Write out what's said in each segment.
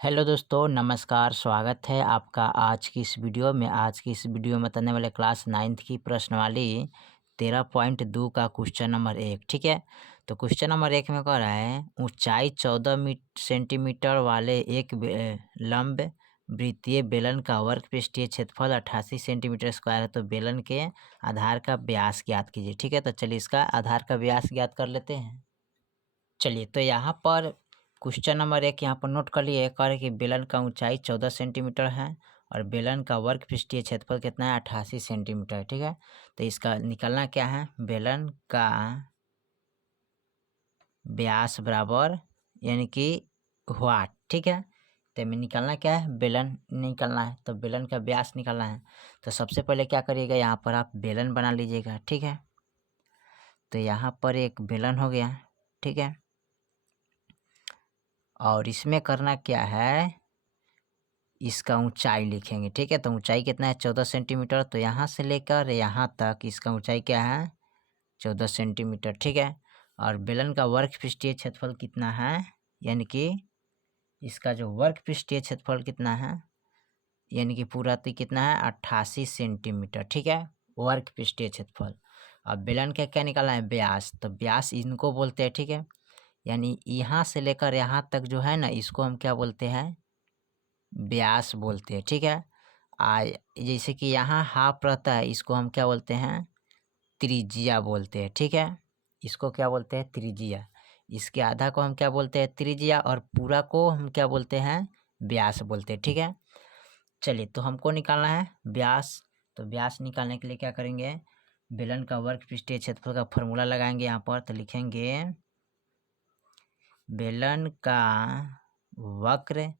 Hello दोस्तों, नमस्कार। स्वागत है आपका आज की इस वीडियो में। आज की इस वीडियो में बताने वाले क्लास 9th की प्रश्नावली 13.2 का क्वेश्चन नंबर 1। ठीक है, तो क्वेश्चन नंबर 1 में कह रहा है ऊंचाई 14 सेंटीमीटर वाले एक लंब वृत्तीय बेलन का वर्ग पृष्ठीय क्षेत्रफल 88 सेंटीमीटर स्क्वायर है। तो बेलन के आधार का व्यास ज्ञात कीजिए। ठीक है, तो चलिए इसका आधार का व्यास ज्ञात कर लेते हैं। चलिए, तो यहाँ पर क्वेश्चन नंबर 1 यहाँ पर नोट कर लिए। कह रहे कि बेलन का ऊंचाई 14 सेंटीमीटर है और बेलन का वर्ग पृष्ठीय क्षेत्रफल कितना है, 88 सेंटीमीटर। ठीक है, तो इसका निकालना क्या है, बेलन का व्यास बराबर यानी कि वाट। ठीक है, तो हमें निकालना क्या है, बेलन निकालना है, तो बेलन का व्यास निकालना है। तो सबसे पहले क्या करिएगा, यहाँ पर आप बेलन बना लीजिएगा। ठीक है, तो यहाँ पर एक बेलन हो गया। ठीक है, और इसमें करना क्या है, इसका ऊंचाई लिखेंगे। ठीक है, तो ऊंचाई कितना है, 14 सेंटीमीटर। तो यहाँ से लेकर यहाँ तक इसका ऊंचाई क्या है, 14 सेंटीमीटर। ठीक है, और बेलन का वर्ग पृष्ठीय क्षेत्रफल कितना है, यानी कि इसका जो वर्ग पृष्ठीय क्षेत्रफल कितना है, यानी कि पूरा तो कितना है, 88 सेंटीमीटर। ठीक है, वर्ग पृष्ठीय क्षेत्रफल। अब बेलन का क्या निकालना है, व्यास। तो व्यास इनको बोलते हैं। ठीक है, यानी यहाँ से लेकर यहाँ तक जो है ना, इसको हम क्या बोलते हैं, व्यास बोलते हैं। ठीक है, जैसे कि यहाँ हाफ रहता है, इसको हम क्या बोलते हैं, त्रिज्या बोलते हैं। ठीक है, इसको क्या बोलते हैं, त्रिज्या। इसके आधा को हम क्या बोलते हैं, त्रिज्या, और पूरा को हम क्या बोलते हैं, व्यास बोलते हैं। ठीक है, चलिए, तो हमको निकालना है व्यास। तो व्यास निकालने के लिए क्या करेंगे, बेलन का वर्ग पृष्ठीय क्षेत्रफल का फॉर्मूला लगाएंगे यहाँ पर। तो लिखेंगे बेलन का वक्र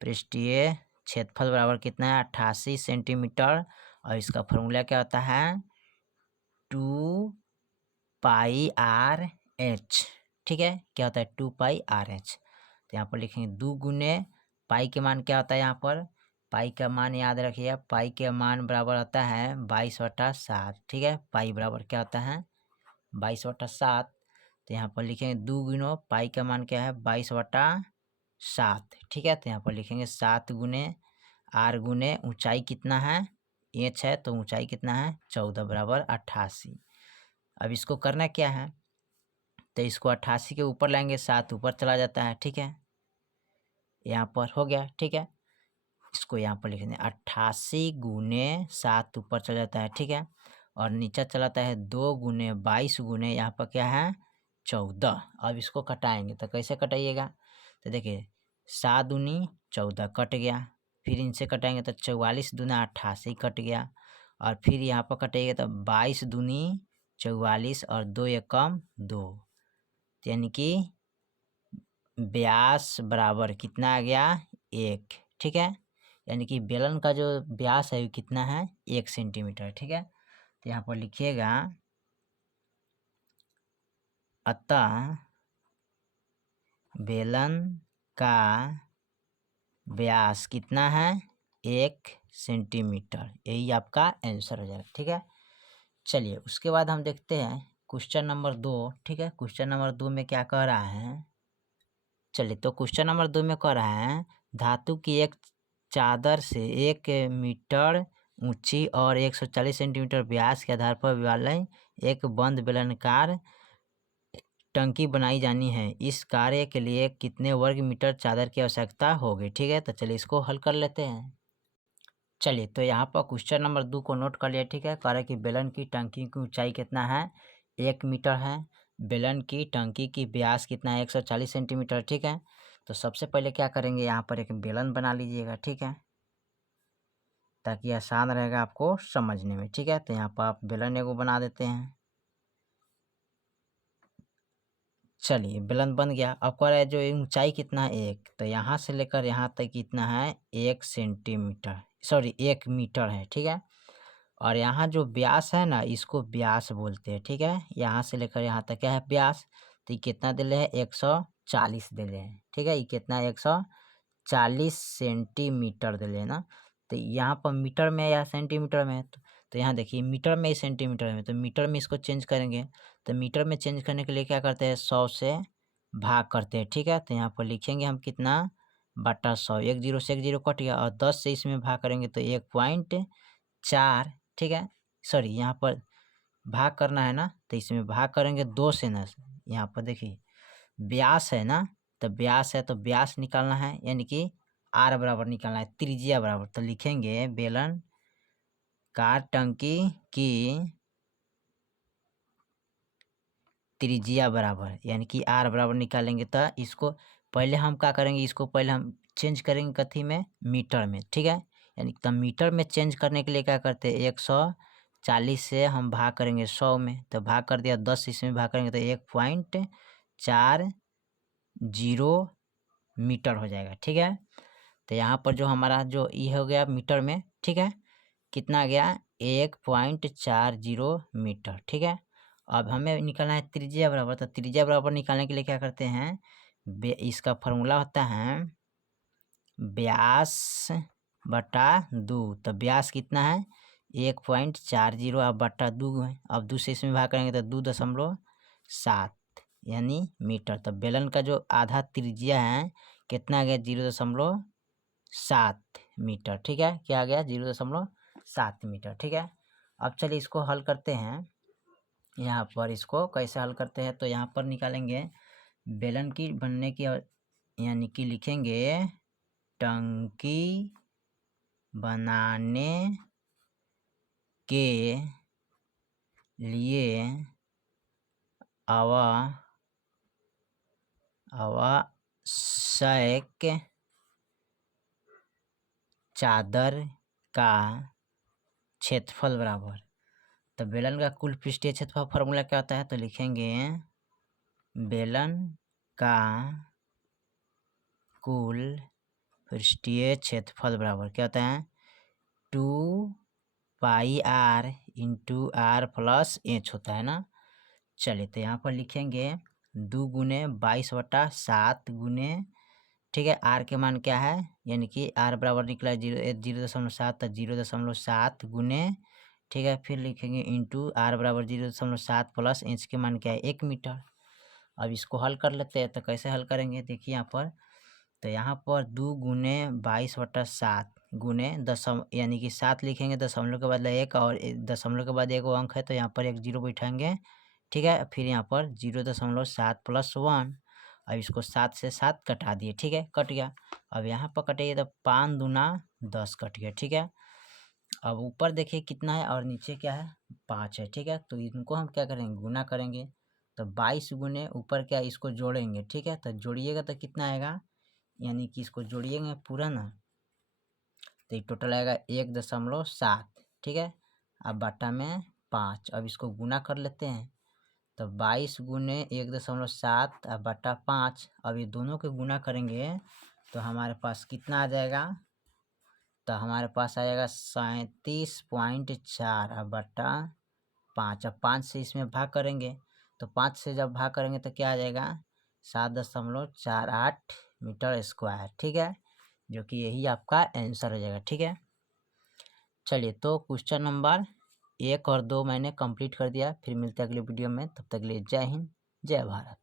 पृष्ठीय क्षेत्रफल बराबर कितना है, 88 सेंटीमीटर, और इसका फॉर्मूला क्या होता है, 2πr/h। ठीक है, क्या होता है, 2πr/h। तो यहाँ पर लिखेंगे 2 गुने पाई के मान क्या होता है, यहाँ पर पाई का मान याद रखिए, पाई के मान बराबर होता है 22/7। ठीक है, पाई बराबर क्या होता है, 22/7। तो यहाँ पर लिखेंगे 2 गुनो पाई का मान क्या है, 22/7। ठीक है, तो यहाँ पर लिखेंगे 7 गुने आर गुने ऊंचाई कितना है, एच है, तो ऊंचाई कितना है, 14 बराबर 88। अब इसको करना क्या है, तो इसको 88 के ऊपर लाएंगे, 7 ऊपर चला जाता है। ठीक है, यहाँ पर हो गया। ठीक है, इसको यहाँ पर लिखेंगे 88 गुने 7 ऊपर चला जाता है। ठीक है, और नीचे चलाता है 2 गुने 22 गुने यहाँ पर क्या है, 14। अब इसको कटाएंगे, तो कैसे कटाइएगा, तो देखिए 7 दूनी 14 कट गया, फिर इनसे कटाएंगे तो 44 दूना 88 कट गया, और फिर यहाँ पर कटेगा तो 22 दूनी 44 और 2 एकम 2, यानी कि व्यास बराबर कितना आ गया, 1। ठीक है, यानी कि बेलन का जो व्यास है वो कितना है, 1 सेंटीमीटर। ठीक है, तो यहाँ पर लिखिएगा अतः बेलन का व्यास कितना है, 1 सेंटीमीटर। यही आपका आंसर हो जाएगा। ठीक है, चलिए उसके बाद हम देखते हैं क्वेश्चन नंबर 2। ठीक है, क्वेश्चन नंबर 2 में क्या कह रहा है, चलिए, तो क्वेश्चन नंबर 2 में कह रहा है धातु की एक चादर से 1 मीटर ऊंची और 140 सेंटीमीटर व्यास के आधार पर वाले एक बंद बेलनाकार टंकी बनाई जानी है। इस कार्य के लिए कितने वर्ग मीटर चादर की आवश्यकता होगी। ठीक है, तो चलिए इसको हल कर लेते हैं। चलिए, तो यहाँ पर क्वेश्चन नंबर 2 को नोट कर लिया। ठीक है, कह रहा है कि बेलन की टंकी की ऊंचाई कितना है, 1 मीटर है। बेलन की टंकी की व्यास कितना है, 140 सेंटीमीटर। ठीक है, तो सबसे पहले क्या करेंगे, यहाँ पर एक बेलन बना लीजिएगा। ठीक है, ताकि आसान रहेगा आपको समझने में। ठीक है, तो यहाँ पर आप बेलन एगो बना देते हैं। चलिए, बेलन बन गया। अब कह रहा है जो ऊंचाई कितना है, 1, तो यहाँ से लेकर यहाँ तक कितना है, 1 सेंटीमीटर, सॉरी 1 मीटर है। ठीक है, और यहाँ जो व्यास है ना, इसको व्यास बोलते हैं। ठीक है, यहाँ से लेकर यहाँ तक क्या है, व्यास। तो ये कितना दिले है, 140 दिले हैं। ठीक है, ये कितना है, 140 सेंटीमीटर दिले है ना। तो यहाँ पर मीटर में या सेंटीमीटर में है, तो यहाँ देखिए मीटर में, सेंटीमीटर में, तो मीटर में इसको चेंज करेंगे। तो मीटर में चेंज करने के लिए क्या करते हैं, 100 से भाग करते हैं। ठीक है, तो यहाँ पर लिखेंगे हम कितना, बटा 100, एक जीरो से एक जीरो कट गया और 10 से इसमें भाग करेंगे तो 1.4, ठीक है। सॉरी, यहाँ पर भाग करना है ना, तो इसमें भाग करेंगे 2 से ना। यहाँ पर देखिए व्यास है ना, तो व्यास है तो व्यास निकालना है, यानी कि आर बराबर निकालना है, त्रिज्या बराबर। तो लिखेंगे बेलन का टंकी की त्रिज्या बराबर, यानी कि आर बराबर निकालेंगे। तो इसको पहले हम क्या करेंगे, इसको पहले हम चेंज करेंगे कथी में, मीटर में, ठीक है। यानी तो मीटर में चेंज करने के लिए क्या करते हैं, 140 से हम भाग करेंगे 100 में, तो भाग कर दिया 10 इसमें भाग करेंगे तो 1.40 मीटर हो जाएगा, ठीक है। तो यहाँ पर जो हमारा जो ये हो गया मीटर में, ठीक है, कितना गया 1.40 मीटर, ठीक है। अब हमें निकालना है त्रिज्या बराबर। तो त्रिज्या बराबर निकालने के लिए क्या करते हैं, इसका फॉर्मूला होता है व्यास बटा 2। तो व्यास कितना है 1.40 अब बटा 2 है। अब 2 से इसमें भाग करेंगे तो 2.7 यानी मीटर। तो बेलन का जो आधा त्रिज्या है कितना गया 0.7 मीटर, ठीक है। क्या गया 0.7 मीटर, ठीक है। अब चलिए इसको हल करते हैं। यहाँ पर इसको कैसे हल करते हैं, तो यहाँ पर निकालेंगे बेलन की बनने की, यानी कि लिखेंगे टंकी बनाने के लिए आवश्यक चादर का क्षेत्रफल बराबर। तो बेलन का कुल पृष्ठीय क्षेत्रफल फॉर्मूला क्या होता है, तो लिखेंगे बेलन का कुल पृष्ठीय क्षेत्रफल बराबर क्या होता है 2πr into r plus h होता है ना। चलिए तो यहाँ पर लिखेंगे 2 गुने 22/7 गुने, ठीक है, आर के मान क्या है, यानी कि आर बराबर निकला 0.7, तो 0.7 गुने, ठीक है। फिर लिखेंगे इंटू आर बराबर 0.7 प्लस इंच के मान क्या है 1 मीटर। अब इसको हल कर लेते हैं। तो कैसे हल करेंगे देखिए यहाँ पर, तो यहाँ पर 2 गुने 22/7 गुने दशम, यानी कि 7 लिखेंगे, दशमलव के बदले 1 और दशमलव के बाद 1 अंक है तो यहाँ पर 1 जीरो बैठाएंगे, ठीक है। फिर यहाँ पर 0.7 प्लस 1। अब इसको 7 से 7 कटा दिए, ठीक है, कट गया। अब यहाँ पर कटेगा तो 5 दूना 10 कट गया, ठीक है। अब ऊपर देखिए कितना है और नीचे क्या है 5 है, ठीक है। तो इनको हम क्या करेंगे गुना करेंगे, तो 22 गुने ऊपर क्या इसको जोड़ेंगे, ठीक है। तो जोड़िएगा तो कितना आएगा, यानी कि इसको जोड़िएगा पूरा ना, तो ये टोटल आएगा 1.7, ठीक है। अब बटा में 5, अब इसको गुना कर लेते हैं। तो 22 गुने 1.7 अब बटा 5, अब ये दोनों के गुना करेंगे तो हमारे पास कितना आ जाएगा, तो हमारे पास आ जाएगा 37.4 अब बटा 5। अब 5 से इसमें भाग करेंगे, तो 5 से जब भाग करेंगे तो क्या आ जाएगा 7.48 मीटर स्क्वायर, ठीक है, जो कि यही आपका आंसर हो जाएगा, ठीक है। चलिए तो क्वेश्चन नंबर 1 और 2 मैंने कंप्लीट कर दिया। फिर मिलते हैं अगले वीडियो में, तब तक के लिए जय हिंद जय भारत।